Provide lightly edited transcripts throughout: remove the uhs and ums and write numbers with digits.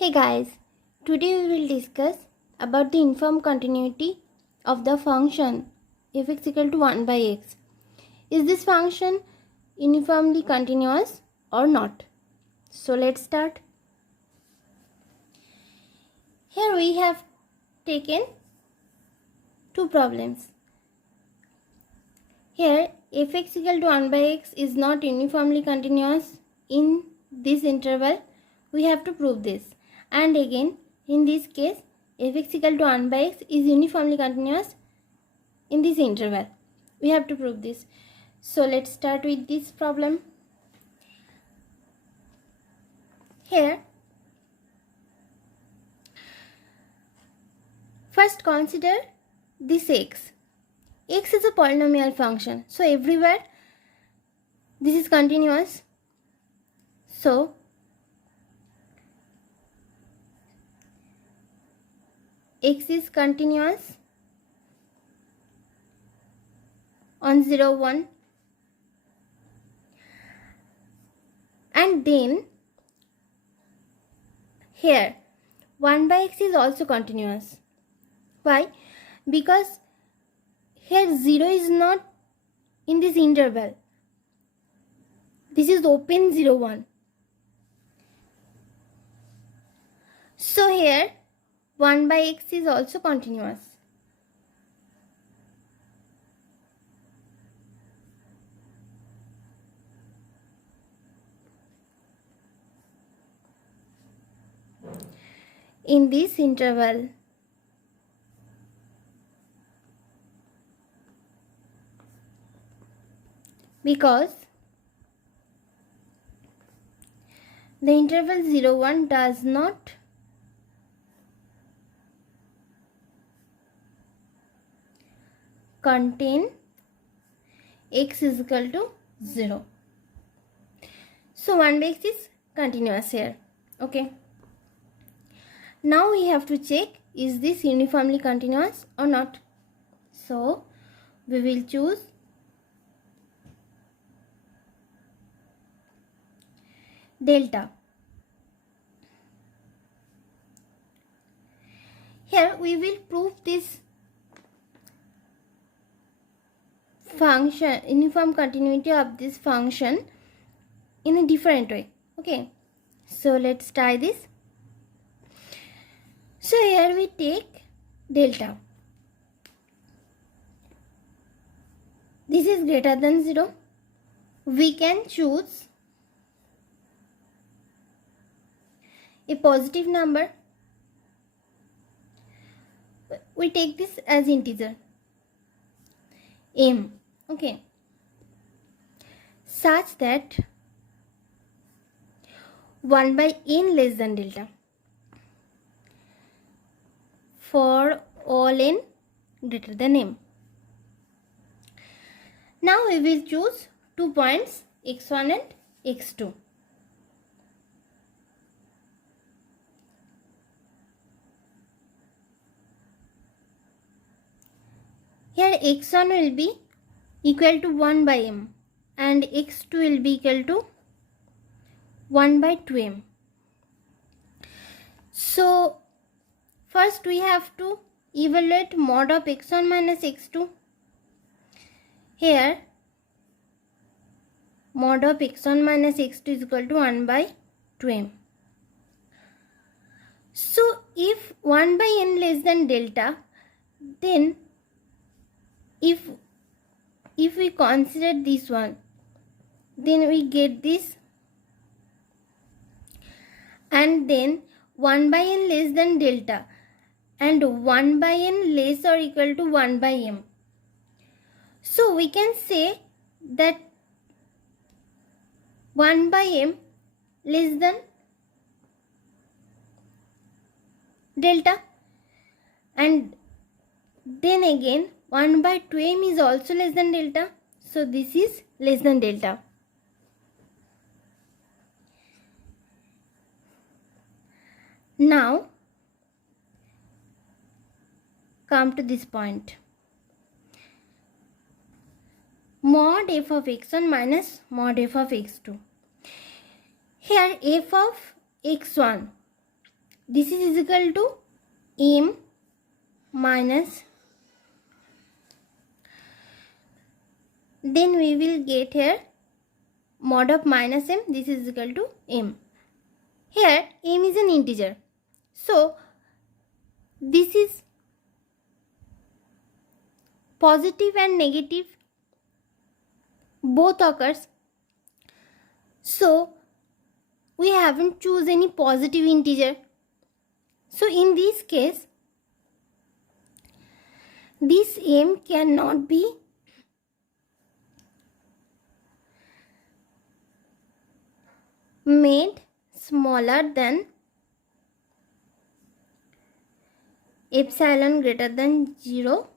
Hey guys, today we will discuss about the uniform continuity of the function f(x) equal to 1 by x. Is this function uniformly continuous or not? So let's start. Here we have taken two problems. Here f(x) equal to 1 by x is not uniformly continuous in this interval. We have to prove this. And again, in this case, f(x) equal to 1 by x is uniformly continuous in this interval. We have to prove this. So let's start with this problem. Here, first consider this x. X is a polynomial function. So everywhere this is continuous. So x is continuous on 0, 1. And then here 1 by x is also continuous. Why? Because here 0 is not in this interval. This is open 0, 1. So here 1 by x is also continuous. In this interval, because the interval 0, 1 does not contain x is equal to 0. So 1 by x is continuous here. Okay. Now we have to check, is this uniformly continuous or not? So we will choose delta. Here we will prove this function, uniform continuity of this function in a different way. Okay, so let's try this. So here we take delta. This is greater than 0. We can choose a positive number. We take this as integer m. Okay, such that 1 by n less than delta for all n greater than m. Now we will choose 2 points x1 and x2. Here x1 will be equal to 1 by m and x2 will be equal to 1 by 2m. So first we have to evaluate mod of x1 minus x2. Here mod of x1 minus x2 is equal to 1 by 2m. So if 1 by n less than delta, then if we consider this one, then we get this, and then 1 by n less than delta and 1 by n less or equal to 1 by m. So we can say that 1 by m less than delta, and then again 1 by 2m is also less than delta. So this is less than delta. Now come to this point. Mod f of x1 minus mod f of x2. Here f of x1 this is equal to m minus, then we will get here mod of minus m, this is equal to m. Here m is an integer, so this is positive and negative both occurs, so we haven't choose any positive integer. So in this case this m cannot be made smaller than epsilon greater than 0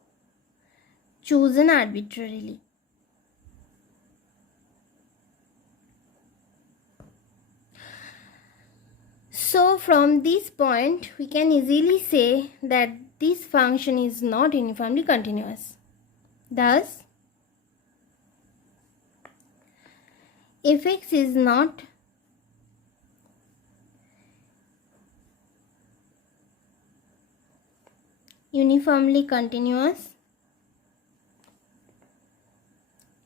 chosen arbitrarily. So from this point we can easily say that this function is not uniformly continuous. Thus fx is not uniformly continuous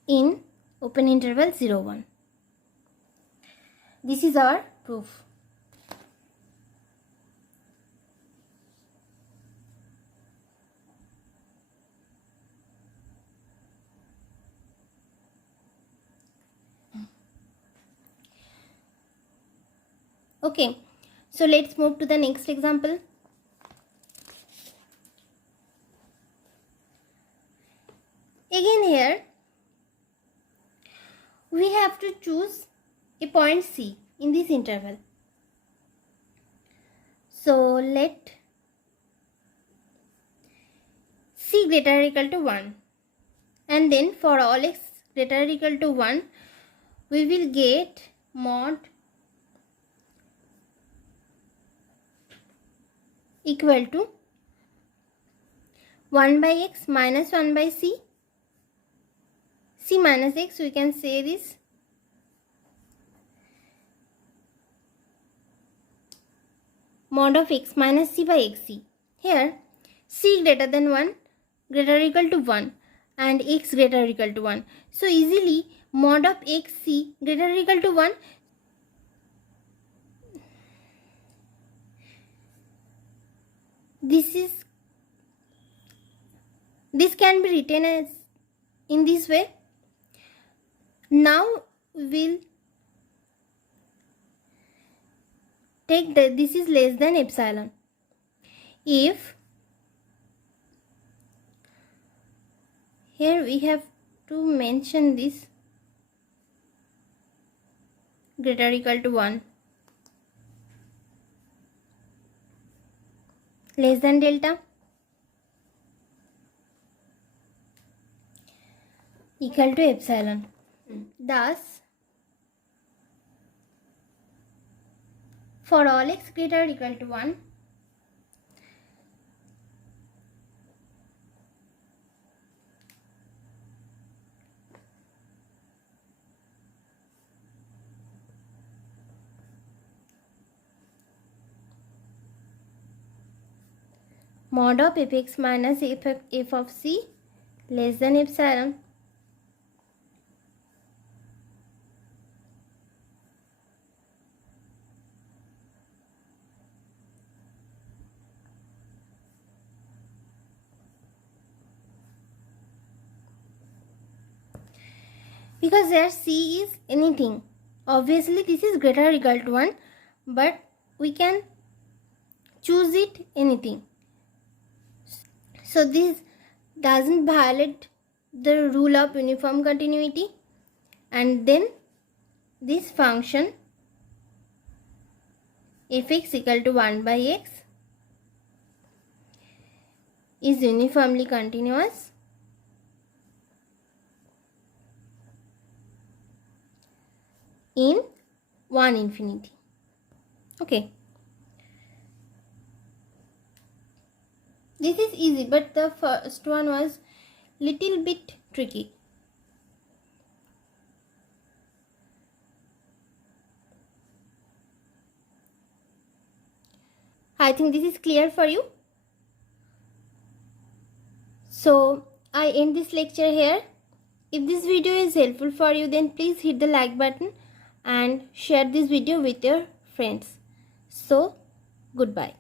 in open interval 0, 1. This is our proof. Okay, so let's move to the next example. Again here we have to choose a point C in this interval. So let C greater or equal to 1, and then for all x greater or equal to 1 we will get mod equal to 1 by x minus 1 by c. C minus x, we can say this mod of x minus c by xc. Here c greater than 1 greater or equal to 1 and x greater or equal to 1. So easily mod of xc greater or equal to 1. This can be written as in this way. Now we'll take that this is less than epsilon. If here we have to mention this greater or equal to 1, less than delta, equal to epsilon. Thus for all x greater or equal to 1, mod of fx minus f of c less than epsilon. Because there c is anything, obviously this is greater or equal to 1, but we can choose it anything. So this doesn't violate the rule of uniform continuity, and then this function fx equal to 1 by x is uniformly continuous in 1 infinity. Okay, this is easy, but the first one was little bit tricky. I think this is clear for you. So I end this lecture here. If this video is helpful for you, then please hit the like button and share this video with your friends. So goodbye.